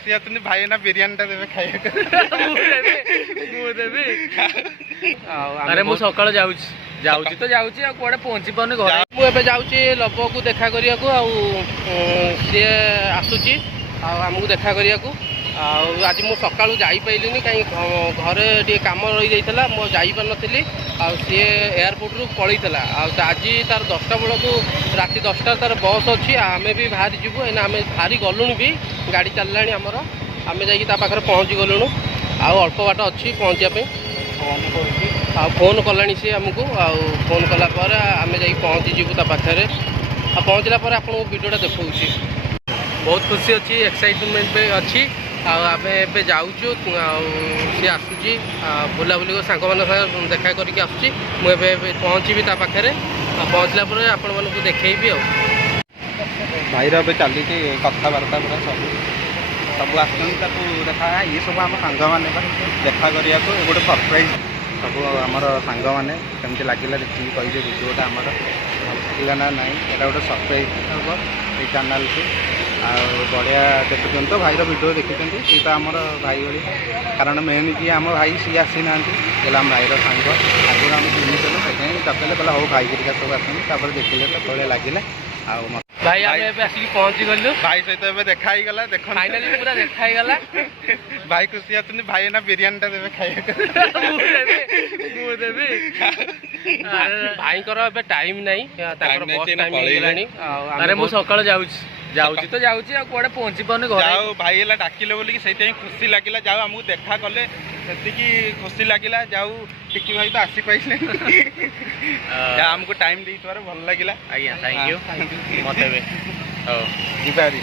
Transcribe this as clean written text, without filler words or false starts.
खुशी आते भाई ना बिरियानी टा देवे खाइए अरे मु सकाळ जाउची जाउची तो जाउची आ कोडे पहुंची पाने घर मु एबे जाउची लबो को देखा करिया को आ से आसुची आ हमहु देखा करिया को आज मु सकाळु जाई पाइलिनी कहीं घरे टी काम रही जाइतला मो जाई पार नथिली आ सी एयरपोर्ट रु पळैतला आज तार 10टा बेल को राति 10टा तार बस अच्छी आमे भी बाहर जीवु एना आमे बाहरी गलुनु भी गाड़ी चललानी हमर आमे जाई ता पाखरे पहुंची गलुनु आ अल्प बाट अच्छी पहुंचिया पे फोन कलानी सी आमको फोन कला पर आमे जाई पहुंची जीवु ता पाखरे आ पहुंचला पर आपन वीडियोटा देखौची बहुत खुशी अच्छी एक्साइटमेंट पे अच्छी आमे एबे जाउछु सी आसुची बुलाबुली को सांग मान देखा करके आसुची मुझे पहुँची ता पाखरे पहुँचला पर आपण मानू देखी आ भाई चली कथबार्ता पूरा सब सब आसता देखा ये सब आम सांग मैंने देखा करने को गोटे सरप्राइज सब आमर सांग मैंने कमी लगे देखिए कहे भिडियोटा आमर भला ना ना यहाँ गोटे सरप्राइज हम ये चैनल को बढ़िया देखुं तो भाईर भिड देखुं सी तो आमर भाई भाई कारण मेन जी आम भाई सी आसी ना आम भाईर सांग आगुरी आम चिन्हल से डकले कहला हो भाई घरिका सब आसते देखिले तो लगे भाई आमे एबे आसी पहुंची गलु भाई सहित एबे देखा ही गला देखो फाइनली पूरा देखा ही गला भाई खुशी आते भाई ना बिरियानी टा देवे खाइए भाई कर एबे टाइम नहीं ताकर बस टाइम हो गेलानी अरे मु सकाळ जाउची जाउची तो जाउची आ कोडे पहुंची पाने घर जाओ भाई एला डाकिले बोली कि सहित खुशी लागिला जाओ हमहु देखा कले सेति की खुशी लागिला जाओ टिकी भाई तो आसी पाइले जा हमको टाइम देइतवार भल लागिला आज्ञा थैंक यू मते बे जीवारी